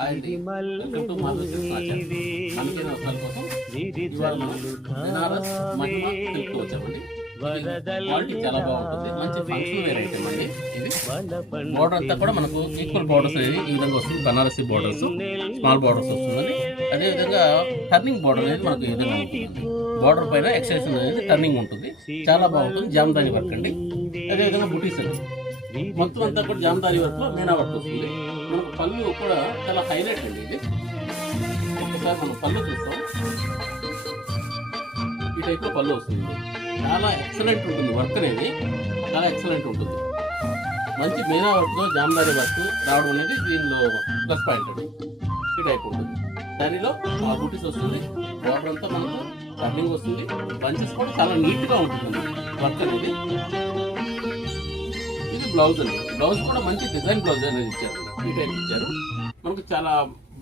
అండి welcome to Madhav silks ఆచార్య. అందుకే వస్త్రాల కోసం ఇవాళ మనం బెనారస్ మహిమ సిల్క్ వచ్చామండి. క్వాలిటీ చాలా బాగుంటుంది, మంచి ఫంక్షన్ వేర్ ఐటమ్ అండి. ఇది బోర్డర్ అంతా కూడా మనకు ఈక్వల్ బోర్డర్స్ అనేది ఈ విధంగా వస్తుంది. బనారసి బోర్డర్స్, స్మాల్ బోర్డర్స్ వస్తుందండి. అదేవిధంగా టర్నింగ్ బోర్డర్ అనేది మనకు ఈ విధంగా ఉంటుందండి. బోర్డర్ పైన ఎక్స్టెన్షన్ అనేది టర్నింగ్ ఉంటుంది, చాలా బాగుంటుంది. జామదాని వర్క్ అండి. అదేవిధంగా బుటీస్ అండి, మొత్తం అంతా కూడా జామదాని వర్క్ లో మీనా వర్క్ వస్తుంది. మనకు పళ్ళు కూడా చాలా హైలైట్ అండి. ఇది ఒకసారి మనం పళ్ళు చూస్తాం, ఈ టైప్ లో పళ్ళు వస్తుంది. చాలా ఎక్సలెంట్ ఉంటుంది వర్క్ అనేది, చాలా ఎక్సలెంట్ ఉంటుంది. మంచి మీనా వర్క్ తో జామదాని వర్క్ రావడం అనేది దీనిలో ప్లస్ పాయింట్ అండి. ఈ టైప్ ఉంటుంది. దానిలో ఆ బుటీస్ వస్తుంది, బార్డర్ అంతా మనకు టర్నింగ్ వస్తుంది. బంచెస్ కూడా చాలా నీట్ గా ఉంటుందండి వర్క్ అనేది. ఇది బ్లౌజ్ అండి, బ్లౌజ్ కూడా మంచి డిజైన్ బ్లౌజ్ అనేది ఇచ్చారు, ఈ టైప్ ఇచ్చారు. మనకు చాలా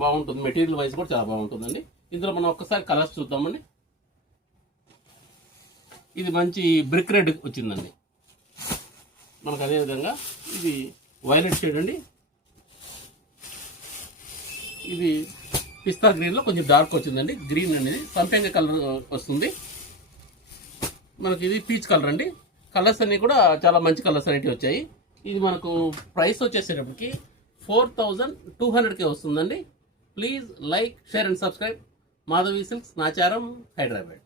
బాగుంటుంది, మెటీరియల్ వైజ్ కూడా చాలా బాగుంటుందండి. ఇందులో మనం ఒక్కసారి కలర్స్ చూద్దామండి. ఇది మంచి బ్రిక్ రెడ్ వచ్చిందండి మనకు. అదేవిధంగా ఇది వైలెట్ షేడ్ అండి. ఇది పిస్తా గ్రీన్ లో కొంచెం డార్క్ వచ్చిందండి. గ్రీన్ అనేది సంపెంగ కలర్ వస్తుంది మనకి. ఇది పీచ్ కలర్ అండి. కలర్స్ అన్ని కూడా చాలా మంచి కలర్స్ అనేవి వచ్చాయి. ఇది మనకు ప్రైస్ వచ్చేసేటప్పటికి 4200కే వస్తుందండి. Please like, share and subscribe. Madhavi silks, Nacharam, Hyderabad.